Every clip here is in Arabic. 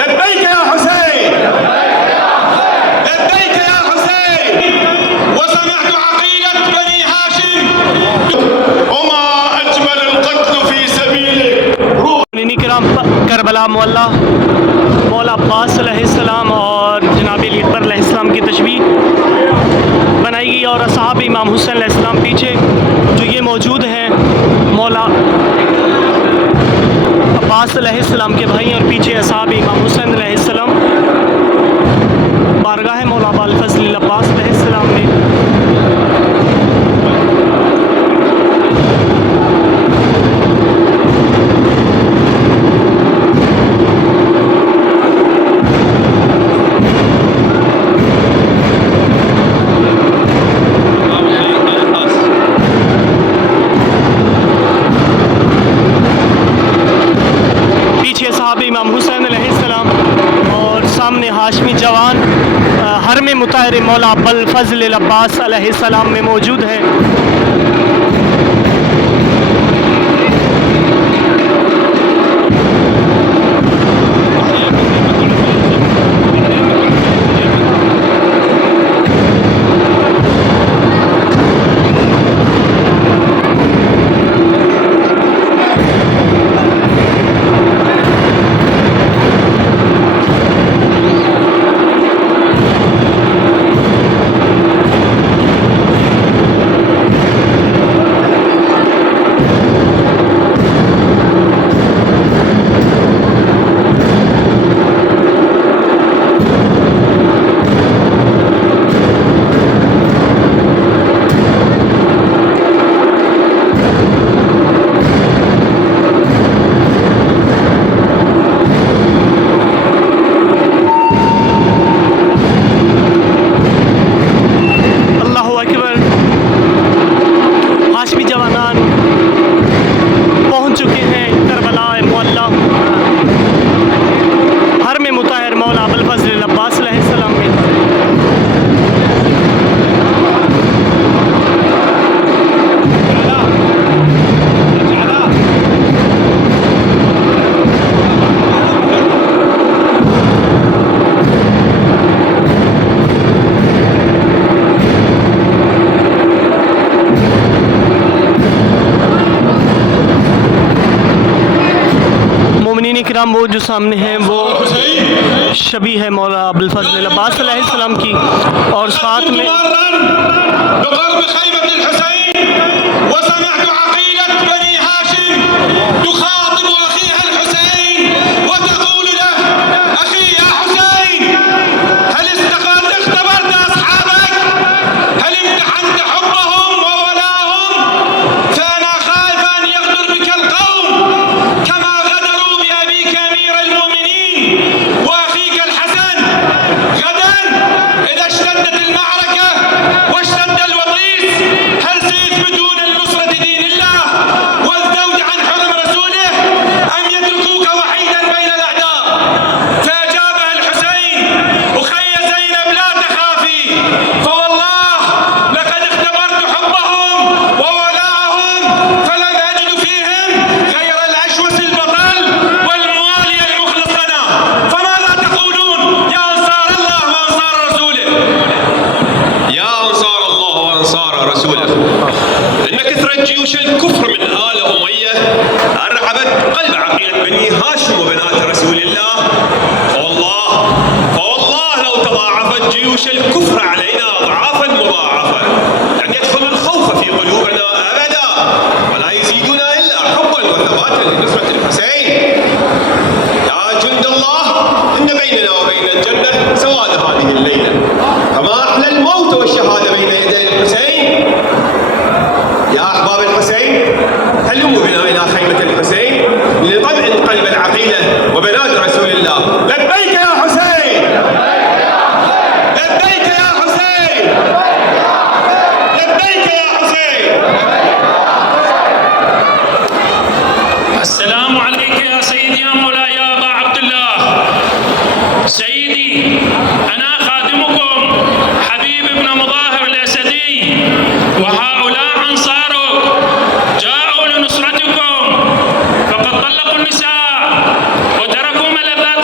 لبيك يا حسين، لبيك يا حسين، وسمعت عقيلة بني هاشم وما أجمل القتل في سبيلك. करबला मौला मौला अब्बास अलैहिस्सलाम और जनाब अली अकबर अलैहिस्सलाम की तशबीह बनाई गई और असहाब इमाम हुसैन अलैहिस्सलाम पीछे जो ये मौजूद हैं मौला अब्बास अलैहिस्सलाम के भाई और पीछे असहाब इमाम हुसैन अलैहिस्सलाम बारगाह मौला अबुल फज़ल अब्बास अलैहिस्सलाम ने इमाम हुसैन अलैहिस्सलाम और सामने हाशमी जवान हर में मुताहिर मौला अबुल फज़ल अब्बास अलैहिस्सलाम में मौजूद है। किराम वो जो सामने हैं वो शबी है मौला अबुल फज़ल अब्बास अलैहिस्सलाम की और साथ में جيوش الكفر من آل أمية أرعبت قلب عقيلة بني هاشم وبنات رسول الله فوالله لو تضاعفت جيوش الكفر علينا أضعافا مضاعفة لن يدخل الخوف في قلوبنا أبدا ولا يزيدنا إلا حبا وثباتا لنصرة الحسين. يا جند الله إن بيننا وبين الجنة سواد هذه الليلة، فما أحلى الموت والشهادة بين يدي الحسين. يا أحباب الحسين هلموا بنا إلى خيمة الحسين لنطمئن قلب العقيلة وبنات رسول الله. لبيك يا حسين، لبيك يا حسين، لبيك يا حسين. السلام عليك يا سيدي يا مولاي يا أبا عبد الله. سيدي أنا خادمكم حبيب بن مظاهر الأسدي وهؤلاء أنصارك جاءوا لنصرتكم فقد طلقوا النساء وتركوا ملذات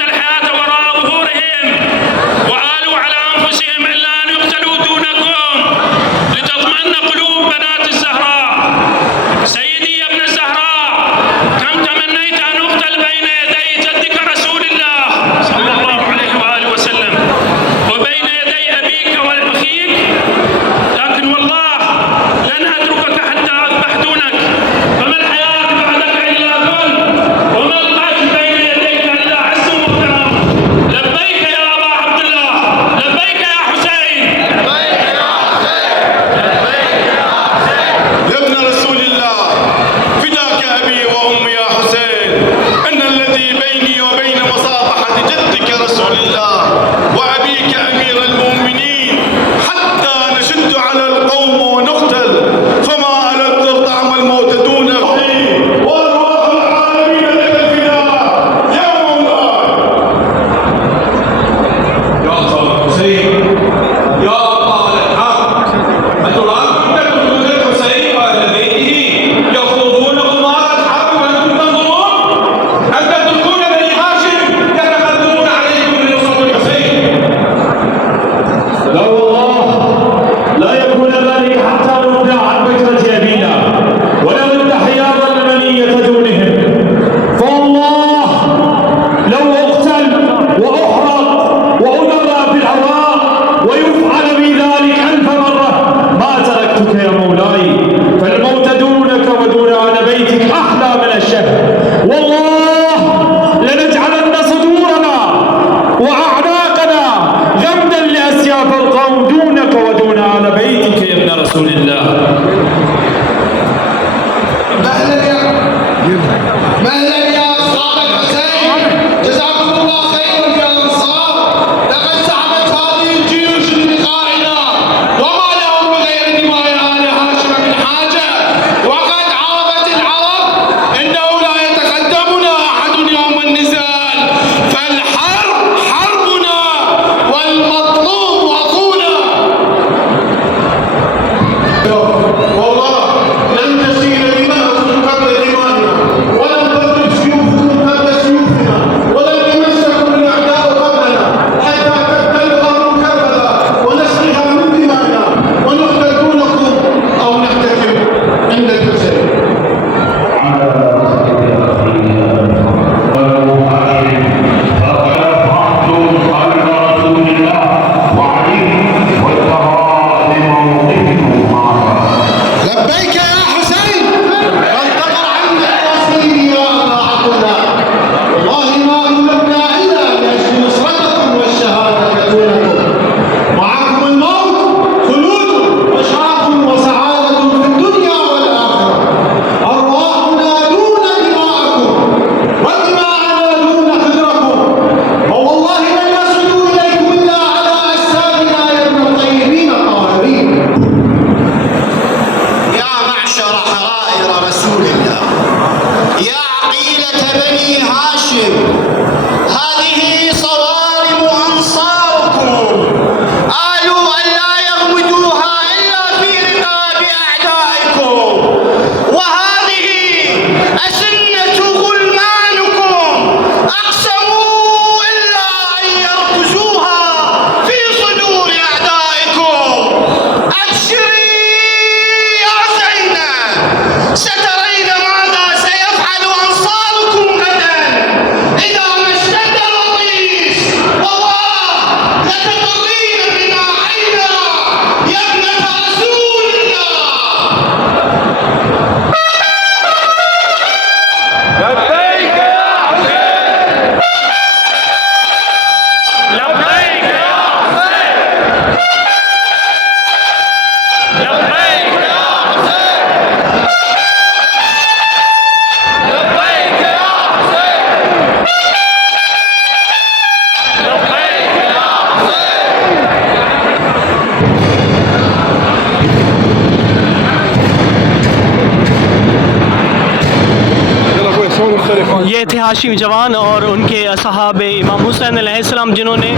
हाशिमी जवान और उनके सहाबे इमाम हुसैन अलैहिस्सलाम जिन्होंने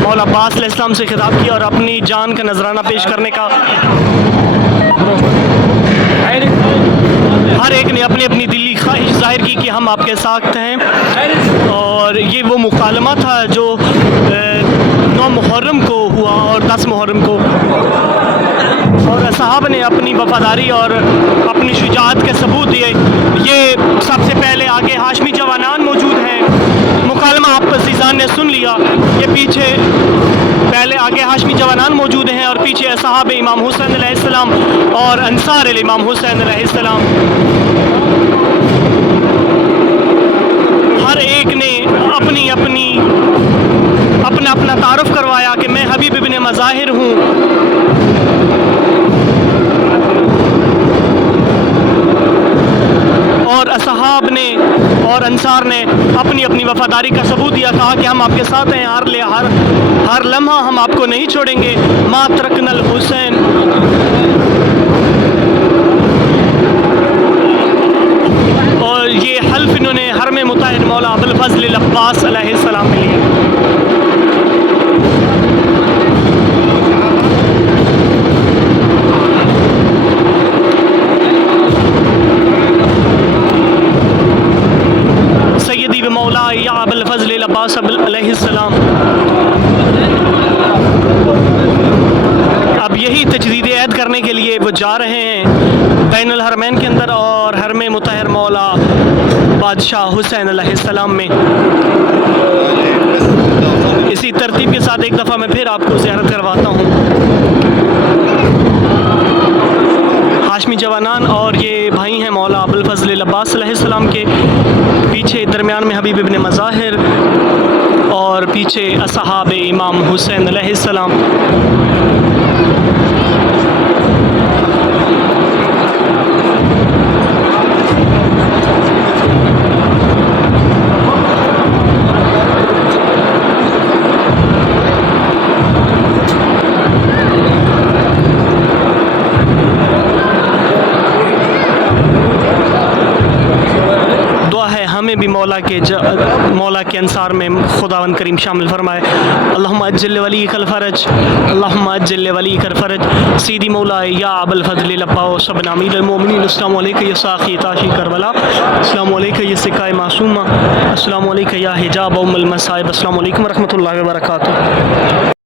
मौला अब्बास अलैहिस्सलाम से खिताब किया और अपनी जान का नजराना पेश करने का हर एक ने अपनी अपनी दिली ख्वाहिश जाहिर की कि हम आपके साथ हैं। और ये वो मुकालमा था जो 9 मुहर्रम को हुआ और 10 मुहर्रम को, और साहब ने अपनी वफादारी और अपनी शुजाअत के सबूत दिए। ये सबसे पहले आगे हाशमी जवानान मौजूद हैं, मुकालमा आप अज़ीज़ान ने सुन लिया। ये पीछे पहले आगे हाशमी जवानान मौजूद हैं और पीछे सहाब इमाम हुसैन अलैहिस्सलाम और अंसार इमाम हुसैन अलैहिस्सलाम। हर एक ने अपनी अपनी अपना अपना तारुफ करवाया कि मैं हबीब इब्न मज़ाहिर हूँ। और असहाब ने और अंसार ने अपनी अपनी वफादारी का सबूत दिया, कहा कि हम आपके साथ हैं, हर लम्हा हम आपको नहीं छोड़ेंगे। मा तरकनल हुसैन। और ये हल्फ इन्होंने हरम मुताहिर मौला अबुल फज़ल अब्बास अलैहिस्सलाम में लिया। सैयदी व मौला या अबुल फज़ल अब्बास अलैहिस्सलाम। अब यही तजदीद ऐद करने के लिए वो जा रहे हैं बैनुल हरमैन के अंदर और हरम मुताहिर मौला बादशाह हुसैन अलैहिस्सलाम में। इसी तरतीब के साथ एक दफ़ा मैं फिर आपको ज़ियारत करवाता हूँ। हाशमी जवानान और ये भाई हैं मौला अबुल फज़ल अब्बास अलैहिस्सलाम के, पीछे दरमियान में हबीब इब्न मज़ाहिर और पीछे असहाब इमाम हुसैन अलैहिस्सलाम। हमें भी मौला के अंसार में खुदावंद करीम शामिल फरमाए। अल्लाहुम्मा अज्जिल वली कल फ़रज, अल्लाहुम्मा अज्जिल वली कल फ़रज। सीदी मौला या अबुल फज़ल लब्बाओ सबना अमीरुल मोमिनीन। अस्सलामु अलैका या साक़ी ताशी करबला, अस्सलामु अलैका या सिकाए मासूमा, अस्सलामु अलैका या हिजाब उम्मुल मसाइब। अस्सलामु अलैकुम व रहमतुल्लाहि व बरकातुहू।